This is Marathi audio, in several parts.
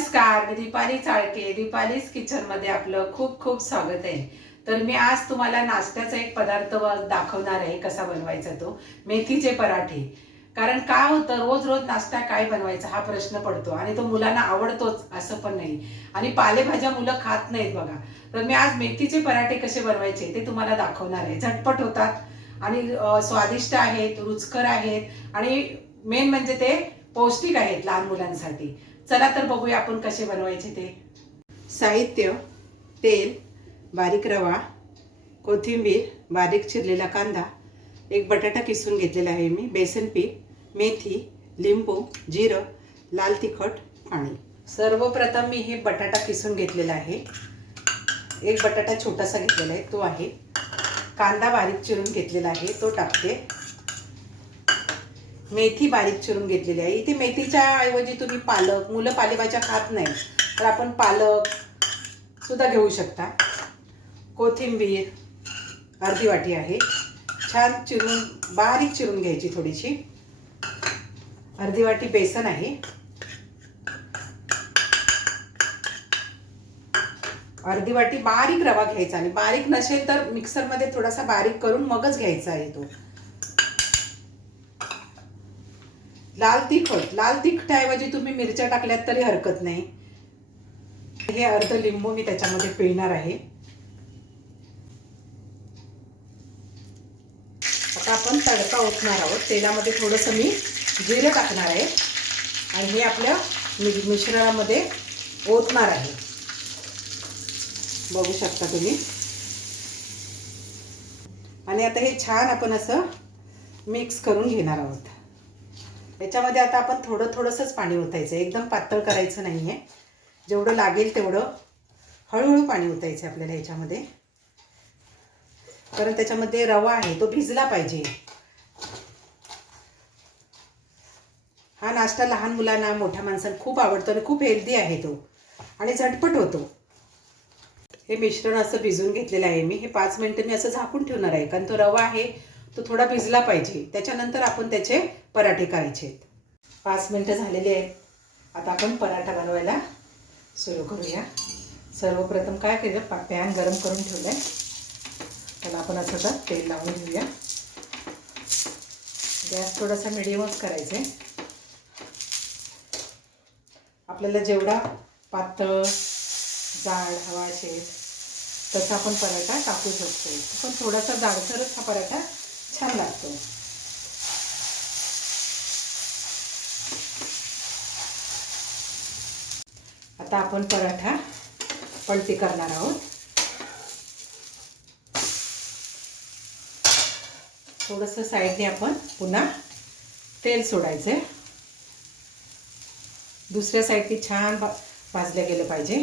नमस्कार, मी दीपाली चाळके. दीपालीज किचनमध्ये आपलं खूप खूप स्वागत आहे. तर मी आज तुम्हाला नाश्त्याचा एक पदार्थ दाखवणार आहे, कसा बनवायचा तो मेथीचे पराठे. कारण काय होतं, रोज रोज नाश्ता काय बनवायचा हा प्रश्न पडतो आणि तो मुलांना आवडतोच असं पण नाही. आणि पालेभाज्या मुलं खात नाहीत बघा. तर मी आज मेथीचे पराठे कसे बनवायचे ते तुम्हाला दाखवणार आहे. झटपट होतात आणि स्वादिष्ट आहेत, रुचकर आहेत आणि मेन म्हणजे ते पौष्टिक आहेत लहान मुलांसाठी. चला तर बघूया आपण कसे बनवायचे ते. साहित्य: तेल, बारीक रवा, कोथिंबीर, बारीक चिरलेला कांदा, एक बटाटा किसून घेतलेला आहे मी, बेसन पीठ, मेथी, लिंबू, जिरं, लाल तिखट, पाणी. सर्वप्रथम मी हे बटाटा किसून घेतलेला आहे. एक बटाटा छोटासा घेतलेला आहे तो आहे. कांदा बारीक चिरून घेतलेला आहे तो टाकते. मेथी बारीक चिरून घेतलेली आहे. इथे मेथीच्या ऐवजी तुम्ही पालक, मुलं पालेभाज्या खात नाही तर आपण पालक सुद्धा घेऊ शकता. कोथिंबीर अर्धी वाटी आहे, छान चिरून बारीक चिरून घ्यायची थोडीशी. अर्धी वाटी बेसन आहे. अर्धी वाटी बारीक रवा घ्यायचा आणि बारीक नसेल तर मिक्सरमध्ये थोडासा बारीक करून मगच घ्यायचा आहे तो. लाल तिखटाऐवजी तुम्ही मिरच्या टाकल्यात तरी हरकत नाही. हे अर्ध लिंबू मी त्याच्यामध्ये पिळणार आहे. आता आपण तडका ओतणार आहोत. तेलामध्ये थोडंसं मी जिरं टाकणार आहे आणि हे आपल्या मिश्रणामध्ये ओतणार आहे. बघू शकता तुम्ही. आणि आता हे छान आपण असं मिक्स करून घेणार आहोत. याच्यामध्ये आता आपण थोडंसंच पाणी ओतायचं आहे, एकदम पातळ करायचं नाही आहे. जेवढं लागेल तेवढं हळूहळू पाणी ओतायचं आहे आपल्याला याच्यामध्ये, कारण त्याच्यामध्ये रवा आहे तो भिजला पाहिजे. हा नाश्ता लहान मुलांना, मोठ्या माणसांना खूप आवडतो आणि खूप हेल्दी आहे तो आणि झटपट होतो. हे मिश्रण असं भिजवून घेतलेलं आहे मी. हे 5 मिनिटं मी असं झाकून ठेवणार आहे, कारण तो रवा आहे तो थोडा भिजला पाहिजे. त्याच्यानंतर आपण त्याचे पराठे करायचे आहेत. 5 मिनिटं झालेले आहेत. आता आपण पराठा बनवायला सुरू करूया. सर्वप्रथम काय केलं, पॅन गरम करून ठेवलं आहे. त्याला आपण असं तर तेल लावून घेऊया. गॅस थोडासा मिडियमच करायचा आहे. आपल्याला जेवढा पातळ जाड हवा असेल तसा आपण पराठा टाकू शकतो, पण थोडासा जाडसरच हा पराठा छान लागतो. आता आपण पराठा पलटी करणार आहोत. थोडंसं साईडने आपण पुन्हा तेल सोडायचं. दुसऱ्या साईडने छान भाजलं गेलं पाहिजे.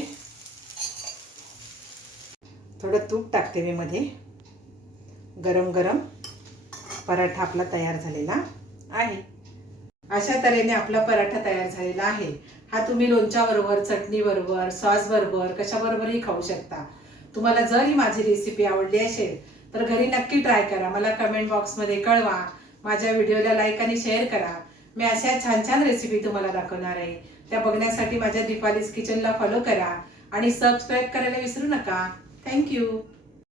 थोडं तूप टाकते मी मध्ये. गरम गरम पराठा आपला तयार झालेला आहे. अशा तऱ्हेने आपला पराठा तयार झालेला आहे. हा तुम्ही लोणच्याबरोबर, चटणीबरोबर, सॉसबरोबर, कशाबरोबरही खाऊ शकता. तुम्हाला जर ही माझी रेसिपी आवडली असेल तर घरी नक्की ट्राय करा. मला कमेंट बॉक्समध्ये कळवा. माझ्या व्हिडिओला लाईक आणि शेअर करा. मी अशा छान छान रेसिपी तुम्हाला दाखवणार आहे. त्या बघण्यासाठी माझ्या दीपालीज किचनला फॉलो करा आणि सबस्क्राईब करायला विसरू नका. थँक्यू.